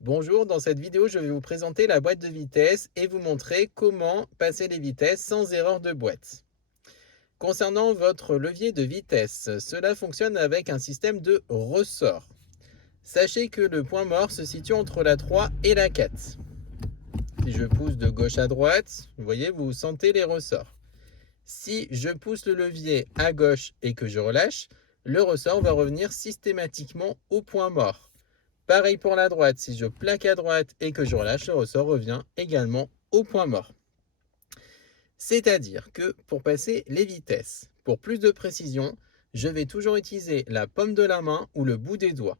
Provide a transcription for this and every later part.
Bonjour, dans cette vidéo, je vais vous présenter la boîte de vitesse et vous montrer comment passer les vitesses sans erreur de boîte. Concernant votre levier de vitesse, cela fonctionne avec un système de ressort. Sachez que le point mort se situe entre la 3 et la 4. Si je pousse de gauche à droite, vous voyez, vous sentez les ressorts. Si je pousse le levier à gauche et que je relâche, le ressort va revenir systématiquement au point mort. Pareil pour la droite, si je plaque à droite et que je relâche, le ressort revient également au point mort. C'est-à-dire que pour passer les vitesses, pour plus de précision, je vais toujours utiliser la paume de la main ou le bout des doigts.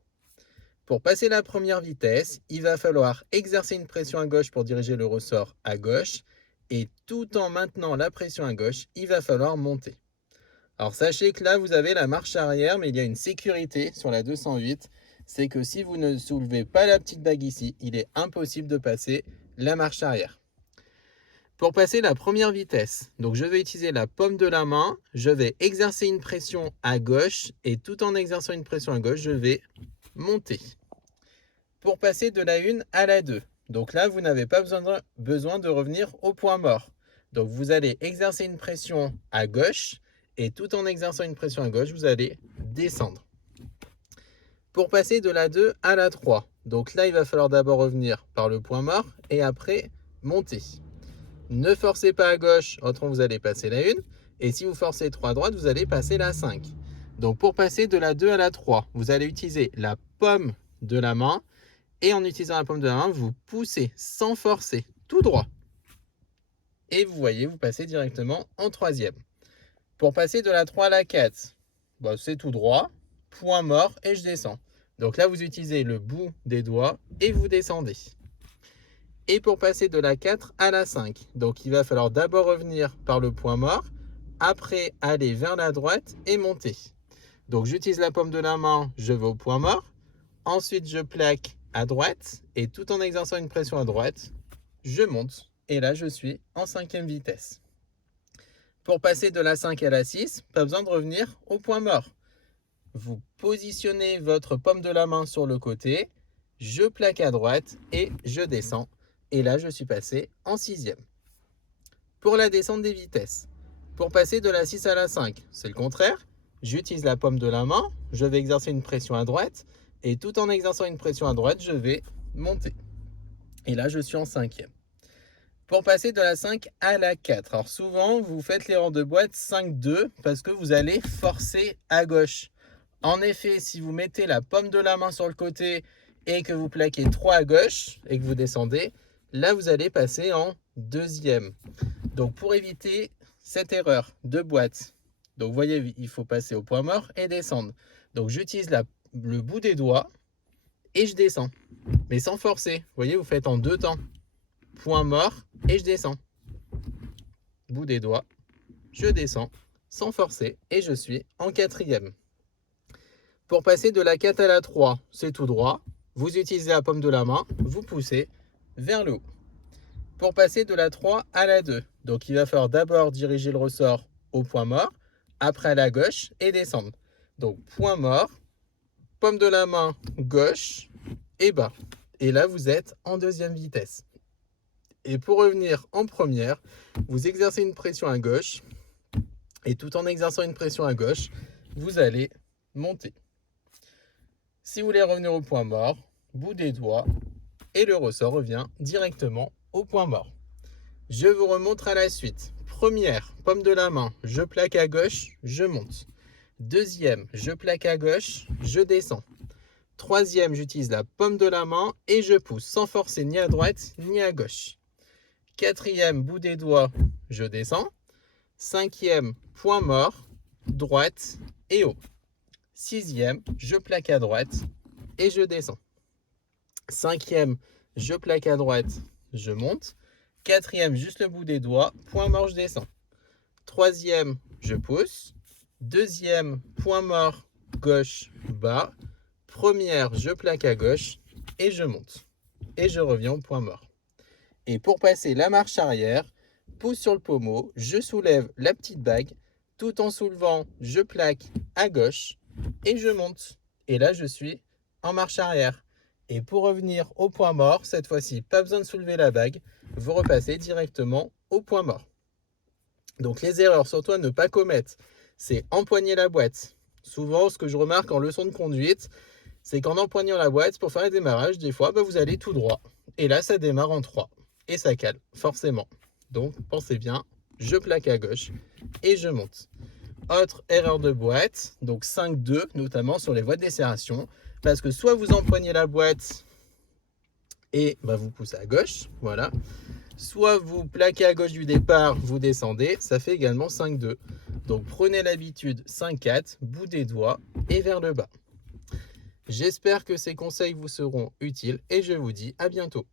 Pour passer la première vitesse, il va falloir exercer une pression à gauche pour diriger le ressort à gauche et tout en maintenant la pression à gauche, il va falloir monter. Alors sachez que là, vous avez la marche arrière, mais il y a une sécurité sur la 208. C'est que si vous ne soulevez pas la petite bague ici, il est impossible de passer la marche arrière. Pour passer la première vitesse, donc je vais utiliser la paume de la main, je vais exercer une pression à gauche et tout en exerçant une pression à gauche, je vais monter. Pour passer de la 1 à la 2, donc là, vous n'avez pas besoin de revenir au point mort. Donc vous allez exercer une pression à gauche et tout en exerçant une pression à gauche, vous allez descendre. Pour passer de la 2 à la 3, donc là, il va falloir d'abord revenir par le point mort et après monter. Ne forcez pas à gauche, autrement vous allez passer la 1. Et si vous forcez 3 à droite, vous allez passer la 5. Donc pour passer de la 2 à la 3, vous allez utiliser la paume de la main. Et en utilisant la paume de la main, vous poussez sans forcer, tout droit. Et vous voyez, vous passez directement en troisième. Pour passer de la 3 à la 4, c'est tout droit, point mort et je descends. Donc là, vous utilisez le bout des doigts et vous descendez. Et pour passer de la 4 à la 5, donc il va falloir d'abord revenir par le point mort, après aller vers la droite et monter. Donc j'utilise la paume de la main, je vais au point mort. Ensuite, je plaque à droite et tout en exerçant une pression à droite, je monte. Et là, je suis en 5e vitesse. Pour passer de la 5 à la 6, pas besoin de revenir au point mort. Vous positionnez votre paume de la main sur le côté, je plaque à droite et je descends. Et là, je suis passé en 6e. Pour la descente des vitesses, pour passer de la 6 à la 5, c'est le contraire. J'utilise la paume de la main, je vais exercer une pression à droite et tout en exerçant une pression à droite, je vais monter. Et là, je suis en 5e. Pour passer de la 5 à la 4, alors souvent, vous faites l'erreur de boîte 5-2 parce que vous allez forcer à gauche. En effet, si vous mettez la paume de la main sur le côté et que vous plaquez 3 à gauche et que vous descendez, là, vous allez passer en 2e. Donc, pour éviter cette erreur de boîte, donc vous voyez, il faut passer au point mort et descendre. Donc, j'utilise le bout des doigts et je descends, mais sans forcer. Vous voyez, vous faites en 2 temps. Point mort et je descends. Bout des doigts, je descends sans forcer et je suis en 4e. Pour passer de la 4 à la 3, c'est tout droit. Vous utilisez la paume de la main, vous poussez vers le haut. Pour passer de la 3 à la 2, donc il va falloir d'abord diriger le ressort au point mort, après à la gauche et descendre. Donc point mort, paume de la main gauche et bas. Et là, vous êtes en 2e vitesse. Et pour revenir en première, vous exercez une pression à gauche et tout en exerçant une pression à gauche, vous allez monter. Si vous voulez revenir au point mort, bout des doigts et le ressort revient directement au point mort. Je vous remontre à la suite. Première, paume de la main, je plaque à gauche, je monte. Deuxième, je plaque à gauche, je descends. Troisième, j'utilise la paume de la main et je pousse sans forcer ni à droite ni à gauche. Quatrième, bout des doigts, je descends. Cinquième, point mort, droite et haut. Sixième, je plaque à droite et je descends. Cinquième, je plaque à droite, je monte. Quatrième, juste le bout des doigts, point mort, je descends. Troisième, je pousse. Deuxième, point mort, gauche, bas. Première, je plaque à gauche et je monte. Et je reviens au point mort. Et pour passer la marche arrière, pouce sur le pommeau, je soulève la petite bague. Tout en soulevant, je plaque à gauche et je monte. Et là, je suis en marche arrière. Et pour revenir au point mort, cette fois-ci, pas besoin de soulever la bague, vous repassez directement au point mort. Donc les erreurs surtout à ne pas commettre, c'est empoigner la boîte. Souvent, ce que je remarque en leçon de conduite, c'est qu'en empoignant la boîte pour faire le démarrage, des fois, vous allez tout droit. Et là, ça démarre en 3. Et ça cale, forcément. Donc, pensez bien, je plaque à gauche et je monte. Autre erreur de boîte, donc 5-2, notamment sur les voies de desserration, parce que soit vous empoignez la boîte et vous poussez à gauche, voilà. Soit vous plaquez à gauche du départ, vous descendez, ça fait également 5-2. Donc prenez l'habitude 5-4, bout des doigts et vers le bas. J'espère que ces conseils vous seront utiles et je vous dis à bientôt.